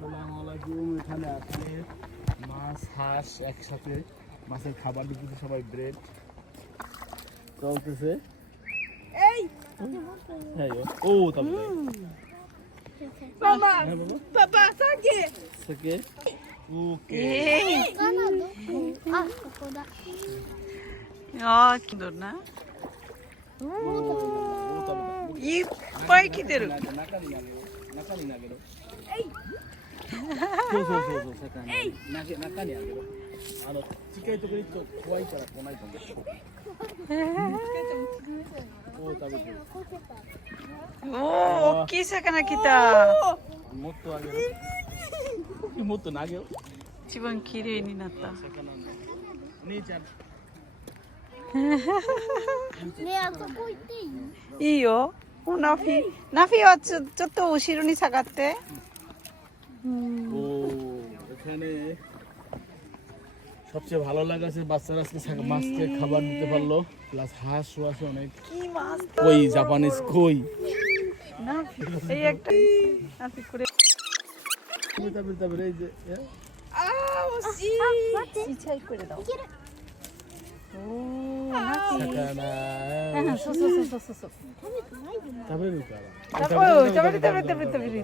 আসসালামু আলাইকুম। এখানে আসলে মাছ হাঁস একসাথে মাছের খাবার দিতেছে, সবাই ব্রেড চলতেছে। হ্যাঁ ও তবে Mama, papa, saque. ওকে ওকে কি দূর না ই পাই কি দেる 中に投げろ中に投げろそう中にあげろ近いところに行くと怖いから来ないと思うお食べてるおお大きい魚来たもっとあげろもっと投げよ一番綺麗になった魚のお姉ちゃんねえ、あそこ行っていい？いいよナフィはちょっと後ろに下がってএখানে সবচেয়ে ভালো লাগাছে বাচ্চারা আজকে মাছকে খাবার দিতে পারলো, প্লাস হাঁসও আছে অনেক। কই জাপানিজ কই এই একটা নাফি করে তারপরে এই যেあー、惜しい。ちっちゃいকরে দাওおおナフィそう食べるから食べる